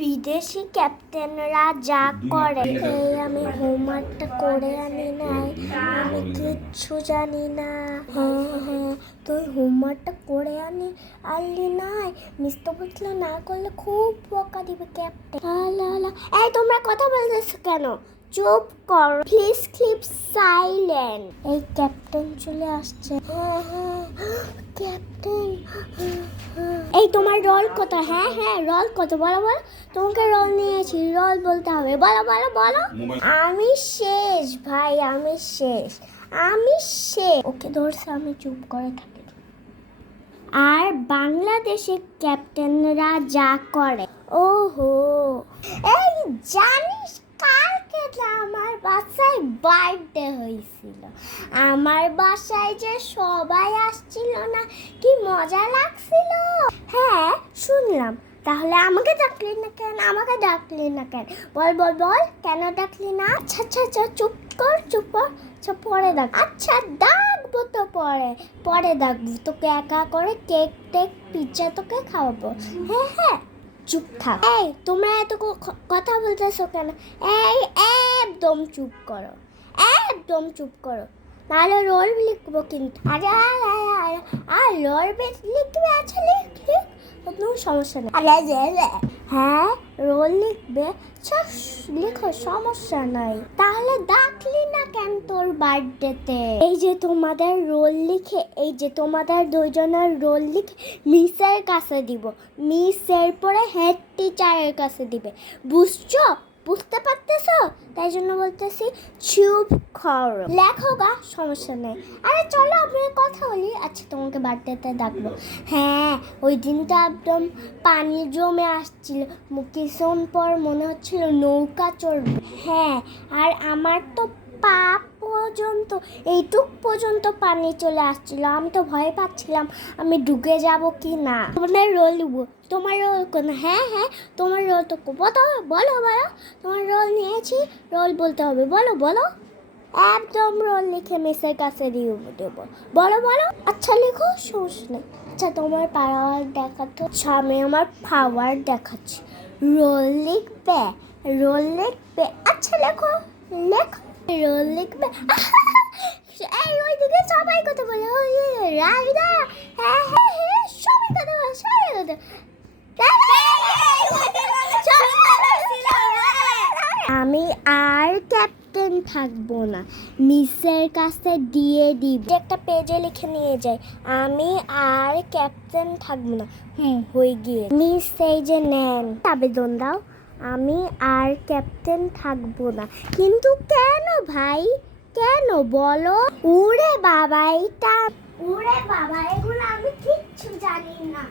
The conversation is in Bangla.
বিদেশি ক্যাপ্টেনরা যা করে। এই আমি হোমওয়ার্কটা করে আনি নাই, আমি কিচ্ছু জানি না। হ্যাঁ তুই হোমওয়ার্কটা করে আনলি নাই, মিস তো বুঝলো না করলে খুব বকা দিবে ক্যাপ্টেন। এই তোমরা কথা বলতেছো কেন? চুপ কর প্লিজ, কিপ সাইলেন্ট। এই ক্যাপ্টেন চলে আসছে। ক্যাপ্টেন, এই তোমার রোল কত? হ্যাঁ রোল কত বলো বলো। তোমাকে রোল নিয়েছি, রোল বলতে হবে, বলো বলো বলো। আমি শেষ ভাই, আমি শেষ। ওকে ধরছে, আমি চুপ করে থাকি। আর বাংলাদেশের ক্যাপ্টেনরা যা করে, ওহো এই জানিস কালকে না আমার বাসায় বার্থডে হয়েছিল। আমার বাসায় যে সবাই আসছিল না, কি মজা লাগছিল। হ্যাঁ শুনলাম। তাহলে আমাকে ডাকলি না কেন? বল বল বল, কেন ডাকলি না? আচ্ছা চুপ কর। পরে ডাক। আচ্ছা ডাকবো তো, পরে ডাকবো তোকে। একা করে কেক টেক পিৎজা তোকে খাওয়াবো। হ্যাঁ চুপ থাক। এই তোমরা এত কথা বলতেছো কেন? এই একদম চুপ করো, নাহলে রোল লিখবো কিন্তু। আরে রোল লিখবে? আচ্ছা লিখ, কোনো সমস্যা নেই। হ্যাঁ রোল লিখবে, লিখো, সমস্যা নাই। তাহলে ডাকলি না কেন তোর বার্থডেতে? এই যে তোমাদের দুইজনের রোল লিখে মিসের কাছে দিব, মিসের পরে হেড টিচারের কাছে দিবে, বুঝতে পারতেছো? তাই জন্য বলতেছি চুপ করো। লেখো গা, সমস্যা নেই। আরে চলো আমরা কথা বলি। আচ্ছা তোমাকে বার্থডেতে ডাকবো। হ্যাঁ ওই দিনটা একদম পানি জমে আসছিল, কিছুক্ষণ পর মনে হচ্ছিল নৌকা চড়বে। হ্যাঁ আর আমার তো পা পর্যন্ত, এইটুক পর্যন্ত পানি চলে আসছিল। আমি তো ভয় পাচ্ছিলাম আমি ঢুকে যাব কি না। তোমার রোল নেবো। তোমার রোল কোন? হ্যাঁ তোমার রোল তো বলো। তোমার রোল নিয়েছি, রোল বলতে হবে, বলো। একদম রোল লিখে মিসের কাছে দিয়ে দেবো। বলো। আচ্ছা লিখো, সমস্যা নেই। আচ্ছা তোমার পাওয়ার দেখাতো। আমি আমার পাওয়ার দেখাচ্ছি। রোল লিখবে। আচ্ছা লেখো। রোল লিখবে। এই ওইদিকে সবাই কথা বলে, রাবিদা। হ্যাঁ সবাই কথা বলে, আমি আর ক্যাপ্টেন থাকবো না, মিসের কাছে দিয়ে দিব। একটা পেজে লিখে নিয়ে যাই, আমি আর ক্যাপ্টেন থাকবো না। হয়ে গিয়ে মিস এই যে নেন, আবেদন দাও। আমি আর ক্যাপ্টেন থাকবো না। কিন্তু কেন ভাই, কেন বলো? ওরে বাবা এগুলো আমি কিচ্ছু জানি না।